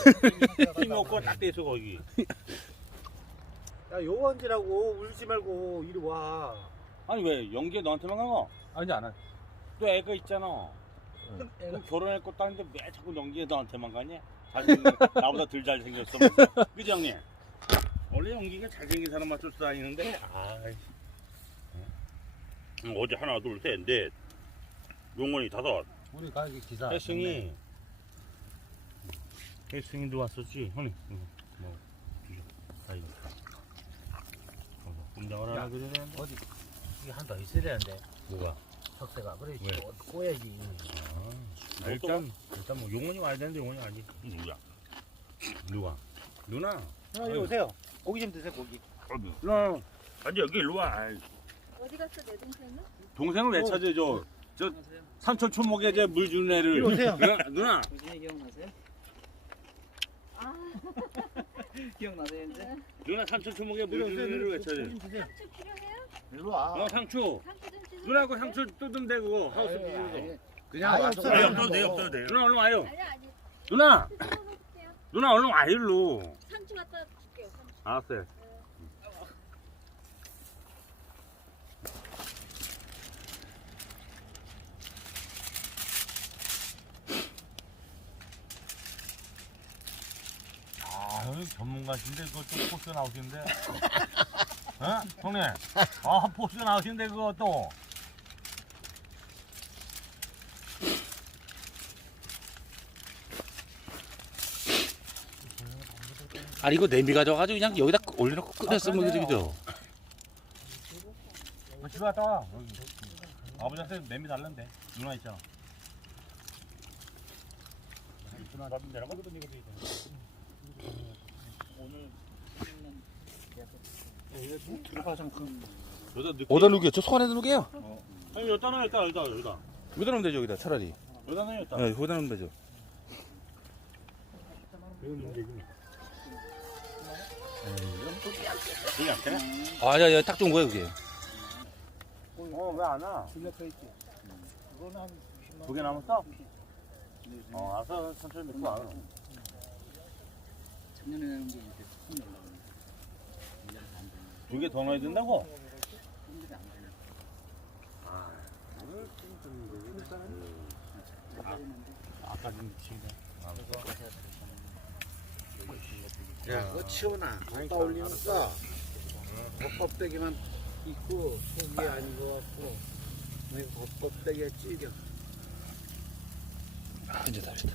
팀 먹고 다 떼서 거기. 야 요원지라고 울지 말고 이리 와. 아니 왜 연기에 너한테만 가고? 아니, 안 와. 또 애가 있잖아. 그럼 결혼했고 따는데 왜 자꾸 연기에 너한테만 가냐? 잘생긴 나보다 덜 잘생겼어. 그지 형님? 원래 연기가 잘생긴 사람 맞춰서 다니는데 아이. 어제 하나 둘 셋 넷 용원이 다섯 우리 가게 기사. 혜승이 혜승이도 왔었지 형님. 뭐 주죠. 다이. 공장을 하나 그러네. 어디 이게 한 더 있어야 되는데 뭐가? 석쇠가 그래 왜? 꼬야지. 일단 뭐 용원이 와야 되는데 용원이 아직 누구야? 누가? 누나. 이리 오세요. 고기 좀 드세요. 고기. 누나. 아니 여기 일로 와. 아이, 어디 갔어 내 동생은? 동생을 왜 찾아 저 삼촌 초목에 저 물 주는 애를. 이리 오세요. 누나. 당신이 기억나세요? 아 기억나세요 이제? 누나 삼촌 초목에 물 주는 애를 왜 찾아? 상추 필요해요? 일로 와. 상추. 상추 좀 주세요. 누나 그 상추 뜯으면 되고 하우스 비즈에서. 그냥 아니, 와서. 없어요. 아니 없어도 돼 없어도 돼. 누나 얼른 와요. 아니 누나. 뜯어놓을게요. 누나 얼른 와 일로. 상추 갖다 줄게요. 상추. 알았어요. 아, 형님 전문가신데 그거 좀 포스 나오시는데. 어? 형님. 아, 포스 나오시는데 그거 또. 아니, 이거 냄비 가져가지고 그냥 여기다 올려놓고 끓였으면 그지, 그죠? 집에 갔다 와. 여기. 아버지한테 냄비 달란데. 누나 있잖아. 누나 잡으면 되나? 들어가서 여기다 넣게. 어디다 누게요? 저 속 안에다 누게요? 아니 여기다 놔 여기다. 여기다 놓으면 되죠, 여기다, 차라리. 여기다 놔 여기다. 네, 여기다 놓으면 되죠. 여기 넣으면 되지. 그게 안 되나? 아, 야, 야, 딱 좋은 거야, 그게. 왜 안 와? 실내터 있지. 그거는 한 20만 원. 두 개 남았어? 알아서 천천히 넣고 와. 작년에 내는 게 이제 처음 연락을 이제 안 되는 두 개 더 넣어야 된다고? 분들이 안 되는 아까 좀 치네. 야, 그거 치워놔. 갖다 올리니까 겉껍데기만 있고 속이 아닌 것 같고 겉껍데기가 찔겨. 아, 이제 다 됐다.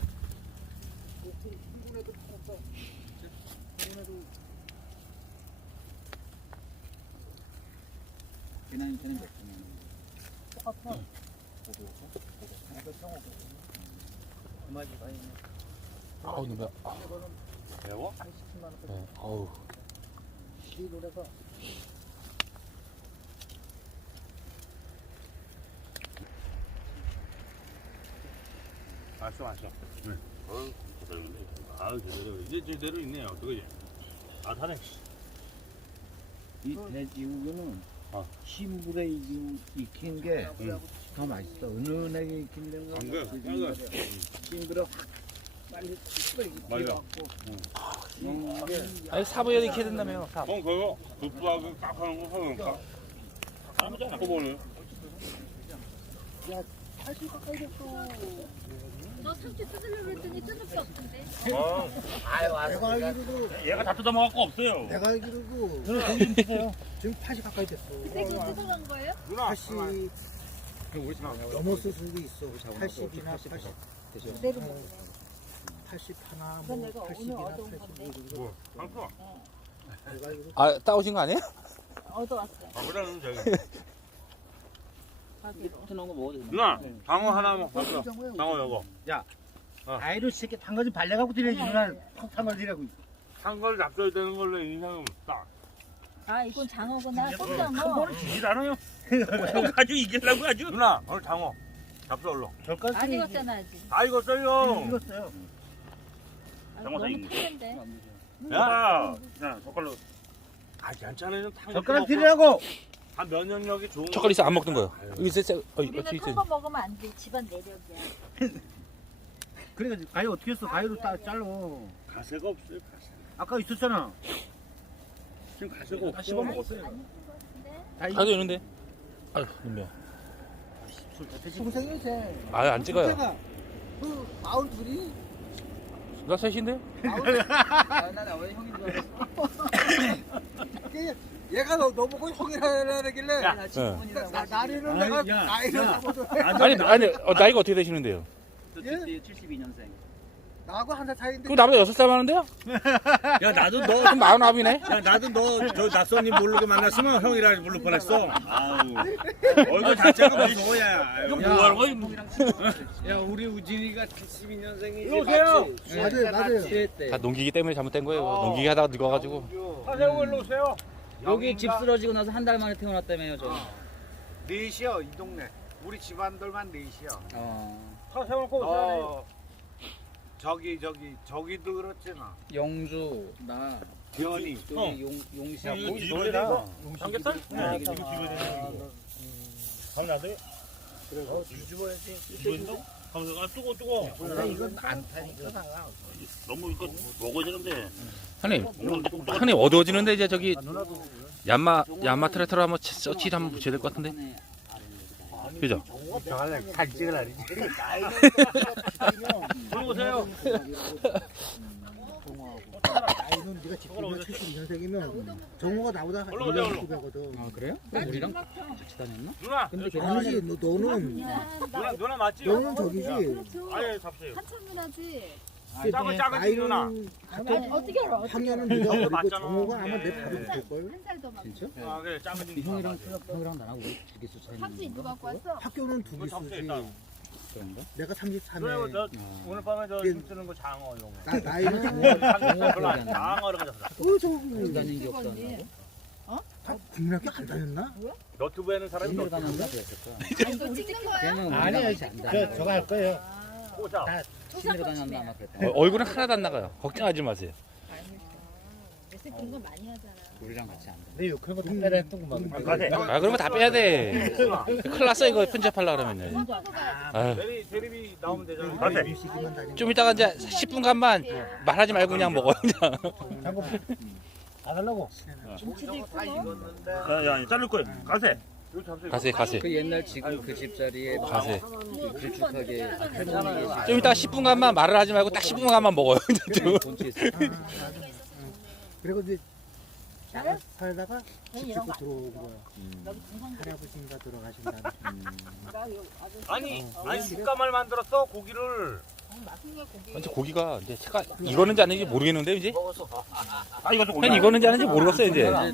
걔는 몇 분이야? 똑같아. 그 마디가 있네. 아우, 누가. 매워? 한 17만 원. 네, 아우. 이 노래가 맛있어. 네. 제대로. 이제 제대로 있네요. 그거지. 타네. 이 돼지고기는 아. 신물에 익힌 게 더 맛있어. 은은하게 익힌 데는 안 그래, 싱그러 빨리 맞아. 아니 사부에 이렇게 된다며요. 삽. 형 그거 두부하고 딱 하는 거 하니까. 아무잖아. 그거는. 다시 가까이 됐어. 너 참치 뜯으려고 했더니 뜯을 수 없던데. 내가 알기로도 얘가 다 뜯어먹을 거 없어요. 내가 알기로도 지금 80 가까이 됐어. 그때 그 뜯어간 거예요? 누나. 80 넘었을 수도 있어. 80이나 80. 그대로 먹네. 80 하나, 그건 뭐 내가 오늘 80이나 얻어온 85. 뭐? 상추. 내가 알기로 아 따오신 거 아니에요? 얻어왔어요. 그러는 저기. 뜯어놓은 거 먹어도 되나? 누나, 장어 하나 먹어. 장어 요거. 아이로 새끼 탄거 좀 발라갖고 드려야지. 누나 톡탄 걸 드리라고. 산 걸 납줘야 되는 걸로 인상은 딱. 아 이건 장어구나. 한 꽃장어. 번을 지질 않아요. 아주 이기려고 아주. 누나, 오늘 장어. 잡숴 얼로. 안 익었잖아 아직. 다 익었어요. 익었어요. 아직 장어 다 너무 익은 푸른데. 야, 젓갈로. 괜찮아요. 젓가락 드리라고. 한 면역력이 좋은. 젓갈 있어 안 먹던 거요. 여기 있어. 우리는 어떻게 탄 있어? 거 먹으면 안 돼. 집안 내력이야. 그러니까 가위 어떻게 했어? 가위로 잘라. 가세가 없어요. 가세. 아까 있었잖아. 지금 가세가 다 씹어 먹었어요. 안 익은 거 같은데. 다 가도 있는데. 아유 눈매. 동생이 쟤. 아안 찍어요. 동생아, 그 42이? 나 셋인데? 나 왜 형인 줄 알았어. 얘가 너 보고 형이라 그러길래 나 친구분이라고. 나이는 아니, 내가 야, 나이를 야. 하고도 아니 나이가 어떻게 되시는데요? 저 72년생. 나하고 한 살 차이인데 그럼 나보다 6살 많은데요? 야 나도 너, 그럼 49이네. 야 나도 너 저 낯선님 모르고 만났으면 형이라 부를 뻔했어. 아우 얼굴 자체가 무서워야. 이거 뭐하는 거야? 야 우리 우진이가 72년생이지. 오세요. 맞아요. 다 농기기 때문에 잘못된 거예요. 농기기 하다가 늙어가지고. 하세요, 일로 오세요. 여기 집 쓰러지고 나서 한 달 만에 태어났다며요 저. 넷이요 이 동네. 우리 집안들만 넷이요. 하세요, 꼭 오세요. 저기도 그렇잖아. 영주 나 변이. 여기 용시 이거 뭐 뒤집어야 삼겹살? 네, 이거 뒤집어야 되는 거. 다음 나도. 그래서 뒤집어야지. 뒤집어야 아, 뜨거. 근데 이건 안 타니까. 너무 이거 먹어야 되는데. 형님 어두워지는데 이제 저기 얀마 트랙터로 한번 서치를 한번 붙여야 될 것 같은데. 그죠? 잘 찍으라. 들어오세요. 나이는 네가 집주가 72년생이면 정우가 나보다 올라오자, 1년 후배거든. 아 그래요? 우리랑 같이 다녔나? 누나. 근데 아니지 너는 누나 맞지? 너는 저기지. 아예 잡세요. 한참이나지. 작은 작은 누나. 아마 어떻게 알아? 학년은 네가 어리고 맞잖아. 정우가 아마 내 예. 바로 붙을걸. 한 살 더 많아. 진짜? 아 그래 작은 형이랑 나랑 우리 두 개수 차이 삼촌 나는 누가 건가? 갖고 왔어? 학교는 두 그거 잡세 기수지. 일단. 그런가? 내가 누나 이거 33에 저 오늘 밤에 저 힘쓰는 거 장어 이런 거. 나이는 별로 안 장어를 가져가. 저기 다닌 기억도 안 나고. 국민학교 안 다녔나? 너튜브에는 사람이 힘으로 너튜브. 다녔나 그랬을 거야. 이거 찍는 거야? 걔는 우리랑 아니야, 같이 안 다녔나? 저거 할 거예요. 꽂아. 힘으로 다녔나 아마 그랬다. 얼굴은 하나도 안 나가요. 걱정하지 마세요. 요새 긴거 많이 하잖아. 우리랑 같이 안 다녔나? 내 욕한 거다 빼라 했던구만. 가세. 아 그러면 다 빼야 돼. 큰일 났어 이거 편집하려 그러면. 아유, 대리비 나오면 되잖아. 가세. 가세. 뮤직만 다니는 좀 이따가 이제 10분간만 말하지 말고 그냥 먹어. 그냥. 안 하려고. 김치도 있고 다 뭐. 익었는데. 야 자를 거야. 가세. 이거 잡세. 가세. 그 옛날 지금 그 집자리에 가세. 길쭉하게 좀 이따가 10분간만 말을 하지 말고 딱 10분간만 먹어요. 본체 있어. 그리고 이제 살다가 집 이런 짓고 거. 들어오고 거야. 여기 동상 할아버지인가 돌아가신다. 아니 숯가마를 만들었어 고기를. 맛있는 거 고기. 근데 고기가 이제 색깔 익었는지 아닌지 모르겠는데 이제. 아 이거 좀 형 익었는지 아닌지 모르겠어요 이제. 네,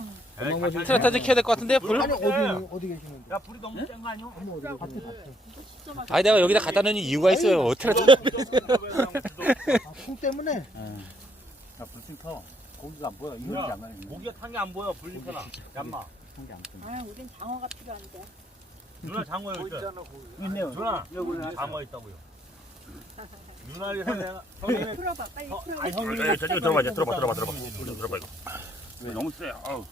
트랙터 좀 켜야 될 것 같은데 불? 아니 어디 계시는데? 야 불이 너무 센 거 아니야? 아니 어디 계시는데? 아니 내가 여기다 갖다 놓은 이유가 있어요. 트랙터. 콩 때문에. 야, 불신 터. 고기가 안 보여. 익는지 안 가네. 고기가 탄 게 안 보여. 불리잖아. 얌마. 아, 우린 장어가 필요한데. 누나 장어 여기 있어. 있네요. 누나 장어 있다고요. 누나를 내가 형님. 풀어봐 빨리 풀어봐. 아니 형님. 저 들어봐 이제 들어봐 이거. 너무 세. 아우.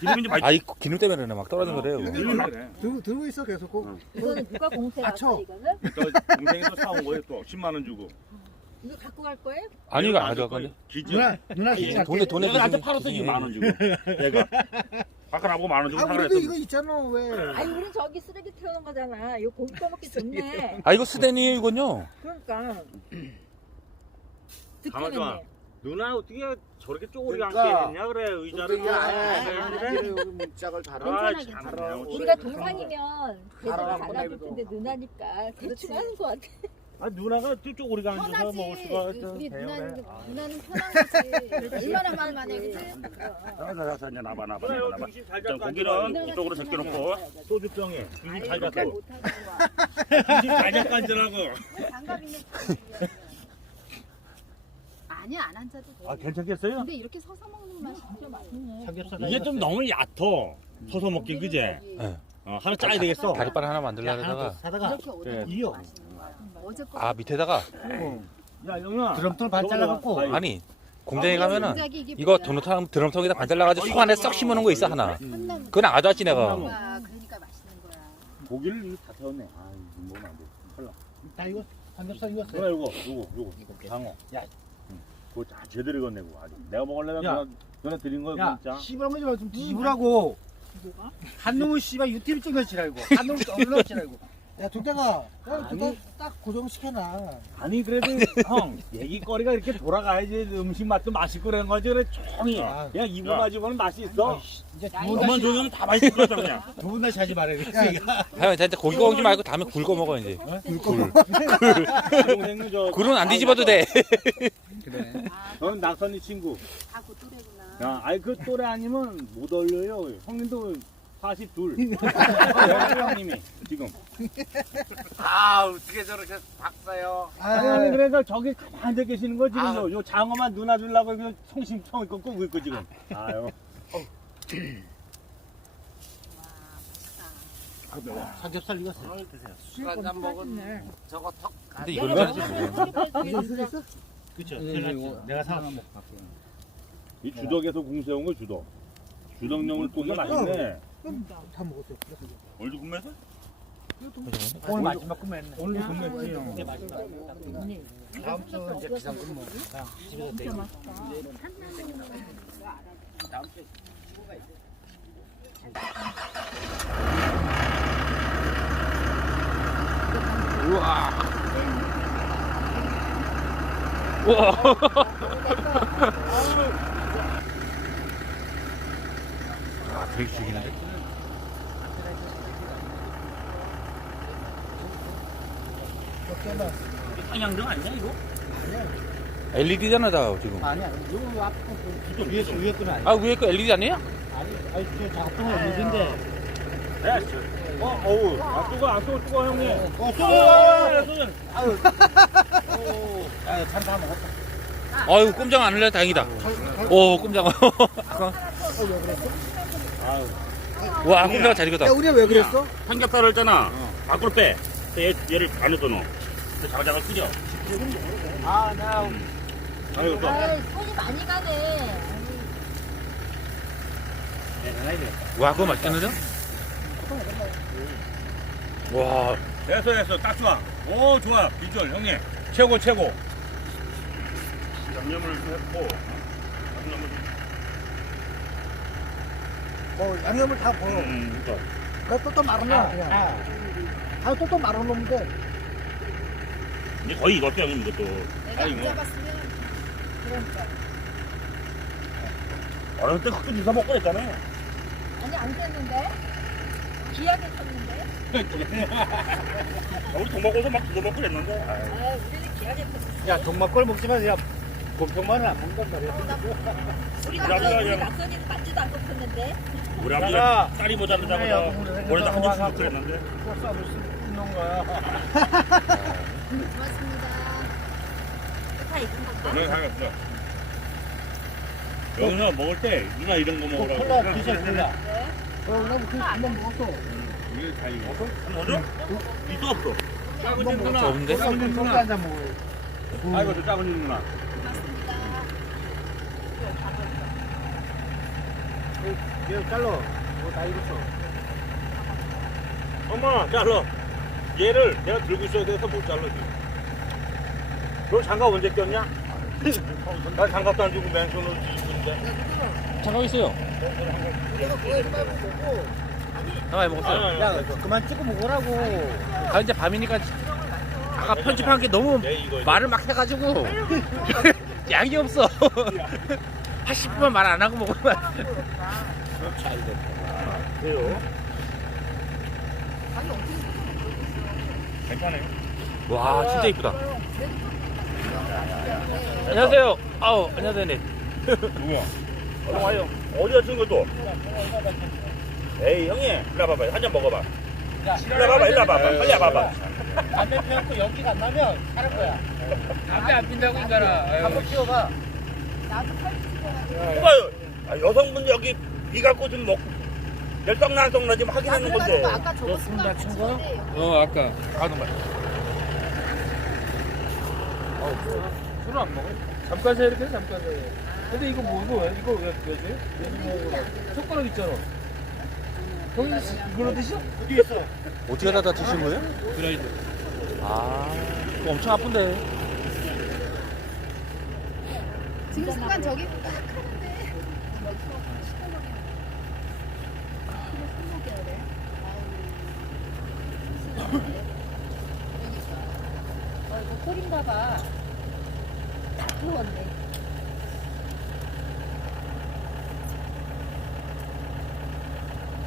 기름이 좀 많이. 아이 기름 때문에 그러네. 막 떨어진 거래요. 그래. 들고 있어 계속 꼭. 이거는 누가 공세라 쳐. 이거는? 저 동생이 또 사온 거예요 또 10만 원 주고. 이거 갖고 갈 거예요? 아니 이거 안 가져갈 건데. 기죠. 누나 기준 돈에 내가 나한테 팔았어 지금 만원 주고. 내가. 아까 나보고 만원 주고 아 사라 우리도 했어. 이거 있잖아 왜? 아니 우린 저기 쓰레기 태우는 거잖아. 이거 고기 떠먹기 좋네. 아 이거 스댄이에요 이건요. 그러니까. 가만 좀 와. 듣겠네. 누나 어떻게 저렇게 쪼그리게 그러니까. 앉게 됐냐 그래 의자를. 어떻게 안에 여기 문짝을 달아. 괜찮아. 아, 우리가 동상이면 대답을 알아, 잘하줄 한번 텐데 누나니까 대충 하는 거 같아. 아 누나가 쪼그리게 앉아서 편하지. 먹을 수가 있어. 우리 누나는 편한 거지. 얼마나 말 많이 그지? 자자자 이제 나봐. 그래 여기 중심 잘 잡고 고기는 이쪽으로 제껴놓고 소주병에 중심 잘 잡고 중심 잘 잡고 앉으라고. 장갑 있는 아니야 안 앉아도 돼. 아 괜찮겠어요? 근데 이렇게 서서 먹는 맛이 진짜 맛있네. 이게 좀 너무 얕어. 서서 먹긴 그제. 네. 하나 짜야 되겠어. 다리빨 하나 만들려다가 사다가 이렇게 오래 이요. 맛있는 거야. 어제 거 아 밑에다가 야 영아. 드럼통 반 잘라갖고. 아니 공장에 가면은 동작이 이게 이거 뭐야? 드럼통에다 반 잘라가지고 속 안에 썩 심어놓은 거 있어 하나. 한나무. 그건 아주아치 내가. 아, 그러니까 맛있는 거야. 고기를 다 태웠네. 아 이거 먹으면 안 돼. 콜라. 나 이거 삼겹살 이거 누나 요거 장어. 야. 그거 다 제대로 익었네고 아주. 내가 먹으려면 누나 드린 거 야 진짜. 씨발 거좀 좀 뒤집으라고. 한 놈은 씨발 유튜브 찍어치라고. 한 놈은 올려치라고. 야 둘다가 그거 딱 고정시켜놔. 아니 그래도 형 얘기거리가 이렇게 돌아가야지 음식 맛도 맛있고 그런 거지. 그래 조용히 아. 그냥 입을 가지고는 맛이 있어. 이제 너만 조용히 다 맛있을 것 같아 그냥. 두 분 다시 하지 말아야 돼. 하여튼 진짜 고기 구우지 말고 다음에 굴 거 먹어 이제. 동생은 저 굴은 안 뒤집어도 돼. 그래. 너는 낙선이 친구. 다 고뚜레구나. 야, 아니 그 또래 아니면 못 얼려요. 형님도 42. 형님이 지금. 아 어떻게 저렇게 박사요. 아니 그러니까 저기 가만히 앉아 계시는 거 지금 요 장어만 누나 주려고 이거 성심성 있고 끄고 있고 지금. 아유. 삼겹살 이거 술 한잔 먹은 저거 턱. 근데 내가 이거는 먹어보면 그쵸. 내가 사는 이 주덕에서 공세온 거 주덕. 주덕령을 꽂아 맛있네. 다 먹었어. 오늘도 구매했어? 오늘 마지막 구매했네. 오늘 구매했지. 다음 주 이제 비상 근무. 집에서 내일. 우와. 우와. 아, 되게 죽이는데? 상향등 아니야 이거? LED잖아, 다 지금. 아니야. 이거 앞에 위에 끄면 아니야. 아, 위에 거 LED 아니에요? 아니 저 작동은 없는데. 어우. 안 뜨거 안 뜨거 형님. 참다 먹었다. 아유, 꼼짝 안 할래? 다행이다. 오, 꼼짝. 와, 꼼짝 잘 익었다. 야 우리가 왜 그랬어? 삼겹살을 했잖아. 밖으로 빼. 얘를 안에서 넣어. 자글자글 끓여. 나 아이고 또. 아, 손이 많이 가네. 와, 그거 맛있겠는데? 와, 됐어 딱 좋아. 오 좋아 비주얼 형님 최고. 양념을 했고. 양념을 다 보여. 그러니까. 그래 또또 말아놔 그냥. 다 또또 말아놓으면 돼. 이제 거의 익었대 형님 이것도. 내가 안 잡았으면 그러니까. 어렸을 때 흑도 주사 먹고 했잖아요. 아니 안 됐는데. 기하게 쳤는데. 우리 돈 먹어서 막 주워 먹고 했는데. 아, 우리는 기하게 쳤어. 야 동막걸 먹지 마. 야 곰평만은 안 먹는단 말이야. 우리 우리 아버지가 그냥- 낙선이도 맞지도 않고 컸는데. 우리 아버지가 쌀이 모자르다고 머리다 한 점씩 먹고 했는데. 고맙습니다. 다 익은 건가? 여기 상관없어. 여기서 먹을 때 누나 이런 거 먹으라고. 콜라 드셔 콜라. 네. 나도 그 한번 먹었어. 이게 다 익었어? 뭐죠? 있어 없어? 작은 님 누나. 없는데? 작은 님 소주 누나. 한잔 먹어요. 아이고 저 작은 님 누나. 얘 잘라. 다 익었어. 엄마 잘라. 얘를 내가 들고 있어야 돼서 못 잘라 지금. 너 장갑 언제 꼈냐? 나 장갑도 안 주고 맨손으로 뒤집는데. 잠깐 있어요. 나 많이 먹었어요. 야, 그만 찍고 먹으라고. 아 이제 밤이니까 아까 편집한 게 너무 내 이거 말을 막 해가지고 양이 없어. 한 10분만 말 안 하고 먹으면 돼요. 괜찮아요. 와 진짜 이쁘다. 안녕하세요. 아우 안녕하세요. 네. 누구야? 얼른 와요. 어디가 친 것도? 에이 형님, 일로 와봐봐. 한 잔 먹어봐. 일로 와봐봐. 일로 와봐봐. 빨리 와봐봐. 담배 피웠고 연기가 안 나면 사는 거야. 담배 안 핀다고 인가라. 한번 피워봐. 봐요. 아, 여성분 여기 비 갖고 좀 먹고 열성 난성 나 지금 확인하는 건데. 아까 저거 순간 친 거야? 아까 가는 술을 안 먹어? 잠깐 사 이렇게 잠깐 사. 근데 이거 뭐 이거 왜 줘? 젓가락 있잖아. 형이 이걸로 드셔? 어디 있어? 어떻게 다 드신 거예요? 드라이드. 아, 그거 엄청 아픈데. 지금 순간 저기 딱 하는데 이거 콜인가 봐. 다 부었네.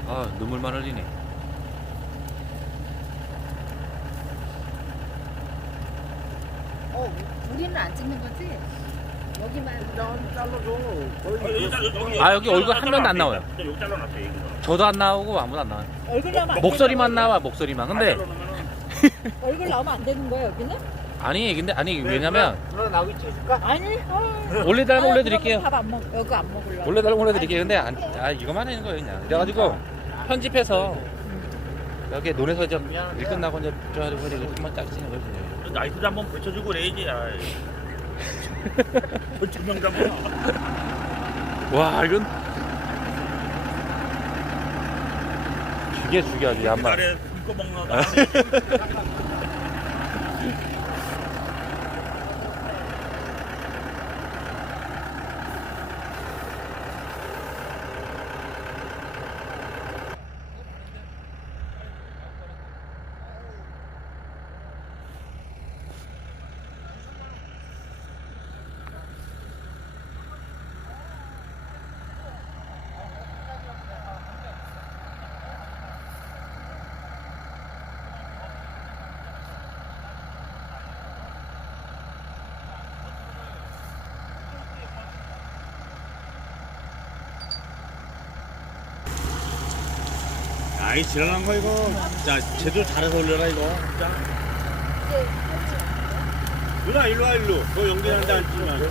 아, 눈물만 흘리네. 우리는 안 찍는 거지? 여기만 아, 여기 얼굴 한 명도 안 나와요. 여기 잘라놨어요. 이거. 저도 안 나오고 아무도 안 나와요. 얼굴 나오면 안 목소리만 나와, 목소리만. 근데 얼굴 나오면 안 되는 거야 여기는? 아니 왜냐면 누나 나오기 찍어줄까? 아니. 원래 닮으면 올려드릴게요. 밥안 먹. 여기 안 먹을래. 원래 닮으면 올려드릴게요. 근데 이거만 하는 거예요 그냥. 그래가지고 편집해서 여기 논에서 좀 일 끝나고 이제 저 한번 딱 찍는 거예요. 그냥. 나이트도 한번 붙여주고 그래야지. 조명 잡아. 와 이건 죽여 아주 얀말. 아래 굶고 먹나. 아이 지랄난 거 이거. 자 제대로 잘해서 올려라 이거. 자. 누나 일로 와 일로. 너 연기하는데 안 찍으면.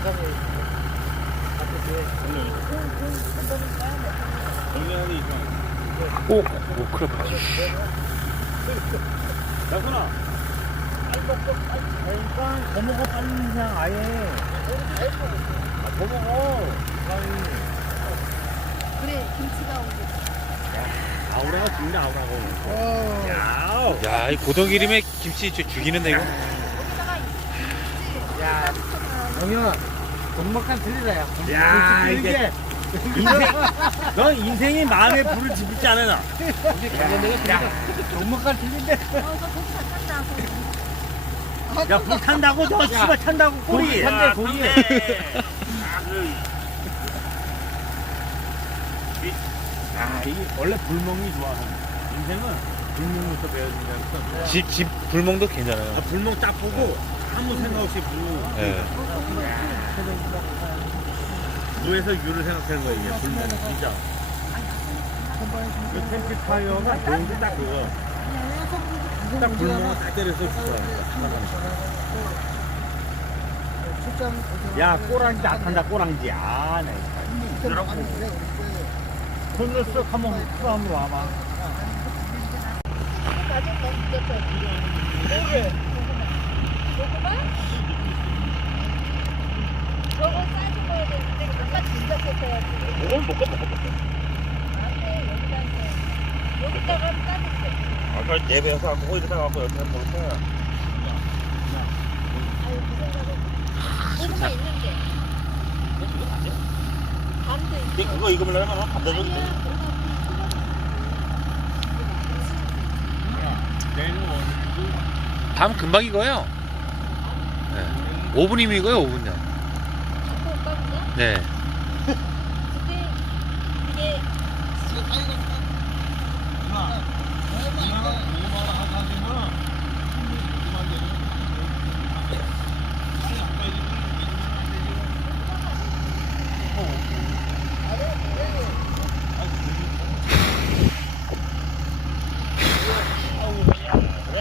연기하는 게 이상. 오 그래. 야순아. 그러니까 더 먹어 빨리 그냥 아예. 더 먹어. 그래 김치가 오고. 아우라가 죽네 아우라고. 야. 야, 이 고덕이름에 김치 죽이는데 이거. 야, 영현아, 돈막한 틀리다 야. 야, 이게 넌 인생이 마음에 불을 지피지 않아 나. 돈막한 틀린데. 야, 불 탄다고 너 씨발 탄다고 꼬리. 탄대 고기. 아, 이게 원래 불멍이 좋아. 인생은 불멍부터 배워야 된다니까. 집 불멍도 괜찮아요. 아, 불멍 딱 보고 아무 생각 없이 불. 예. 무에서 유를 생각하는 거야 이게 불멍 진짜. 그 캠프파이어가 좋은 게 딱 그거. 딱 불멍을 딱 때려서 죽어. 야, 꼬랑지 나탄다 꼬랑지. 아, 네. 손으로 쓱 한번 와봐. 나중에 너무 늦었어. 고구마? 저거 싸지 먹어야 되는데 아까 진짜 뺐어야지. 먹어 먹고 안돼 여기다 해. 여기다가 싸줄게. 아까 예배에서 갖고 거기다 갖고 여기 먹을 거야. 아유 그 생각은 고구마 있는데. 밤도 있어. 근데 그거 익으면 하면 감자 좀 아니야. 밤 금방 익어요. 네. 5분이면 익어요, 5분이요. 갖고 올까 그냥? 네. 근데 이게